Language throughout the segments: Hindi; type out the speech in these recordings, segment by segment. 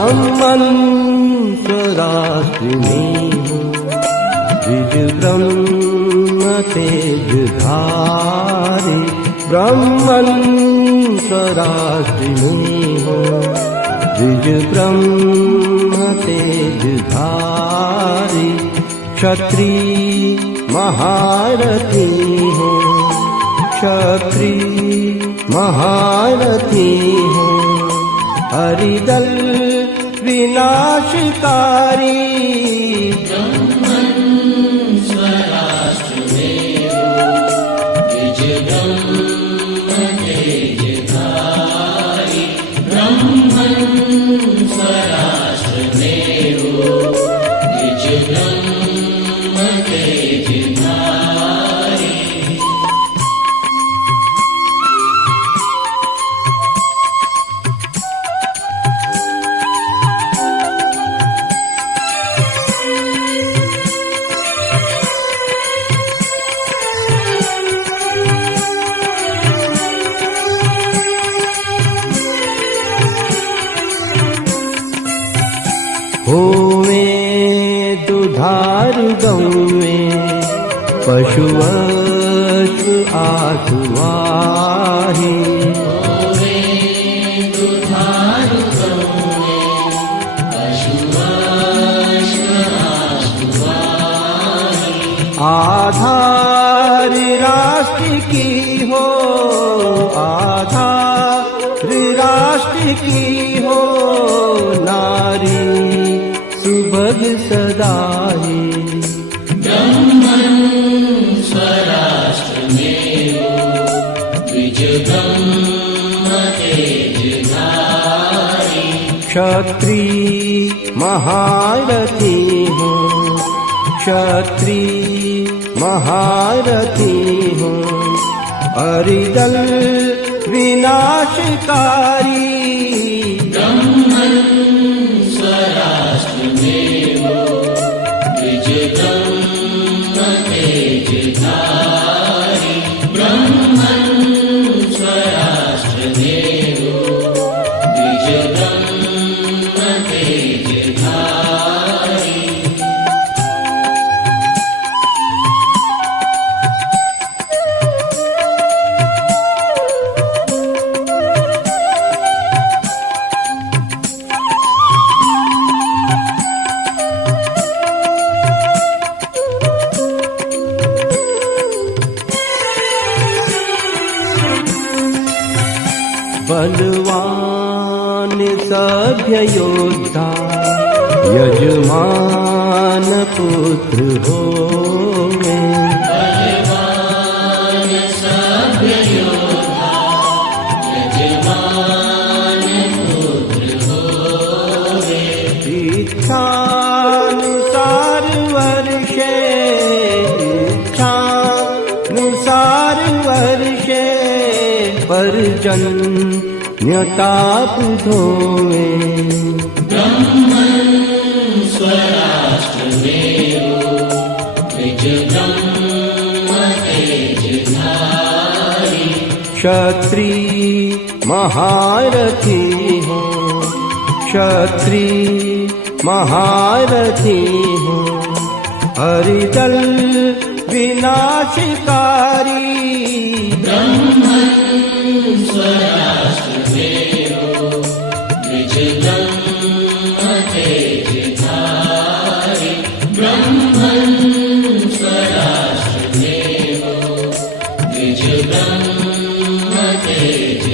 ब्रह्मन् स्वराष्ट्रिणी हूँ, द्विज ब्रह्म तेजधारी। ब्रह्मन् स्वराष्ट्रिणी हूँ, द्विज ब्रह्म तेजधारी। क्षत्रिय महारथी हूँ, क्षत्रिय महारथी हूँ, हरिदल विनाशकारी। ब्रह्मन् स्वराष्ट्रमेव द्विज ब्रह्म तेजधारी। ब्रह्मन् स्वराष्ट्रमेव द्विज ब्रह्म तेजधारी। होवे दुधारू गौवे पशुवस्तु आसुवाही। होवे दुधारू गौवे पशुवस्तु आसुवाही। आधार राष्ट्र की हो, आधार राष्ट्र की हो, नारी सुभग सदाई। ब्रह्मन् स्वराष्ट्रमेव द्विज ब्रह्म तेजधारी। क्षत्रिय महारथी हूँ, क्षत्रिय महारथी हूँ, हरिदल विनाशकारी। ब्रह्मन् स्वराष्ट्रमेव द्विज ब्रह्म तेजधारी। ब्रह्मन् स्वराष्ट्रमेव द्विज ब्रह्म तेजधारी। बलवान सभ्य योद्धा यजमान पुत्र होवे। बलवान सभ्य योद्धा यजमान पुत्र होवे। इच्छानुसार वर्षे, इच्छानुसार वर्षे पर्जन्यताप धोवे। ब्रह्मन् स्वराष्ट्रमेव द्विज ब्रह्म तेजधारी। क्षत्रिय महारथी हूँ, क्षत्रिय महारथी हूँ, हरिदल विनाशकारी। ब्रह्मन् स्वराष्ट्रमेव द्विज ब्रह्म तेजधारी। ब्रह्मन् स्वराष्ट्रमेव द्विज ब्रह्म तेजधारी।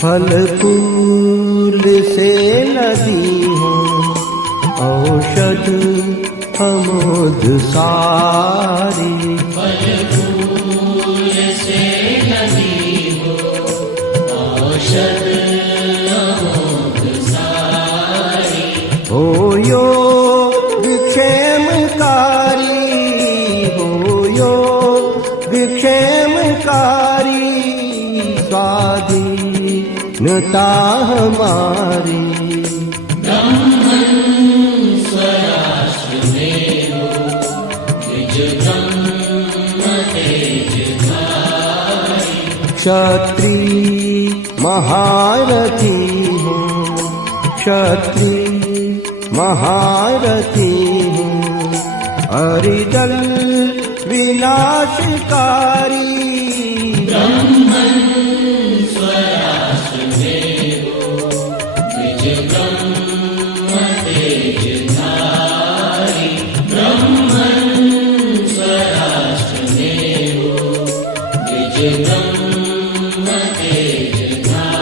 फल फूल से लदी हूँ, औषध अमोद सारी। फल फूल से लदी हो, औषध अमोघ सारी। हो योग क्षेमकारी, पूर्णता हमारी। स्वराष्ट्रमेवो द्विज ब्रह्म तेजधारी। क्षत्रिय महारथी हूँ, क्षत्रिय महारथी हूँ, हरिदल विनाशकारी। ब्रह्मन् स्वराष्ट्रमेवो द्विज ब्रह्म तेजधारी। ब्रह्मन् स्वराष्ट्रमेवो द्विज ब्रह्म तेजधारी।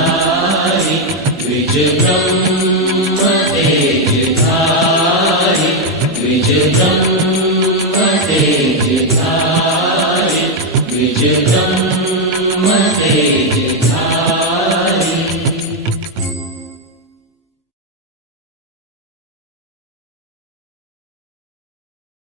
द्विज ब्रह्म तेजधारी। द्विज ब्रह्म तेजधारी। द्विज ब्रह्म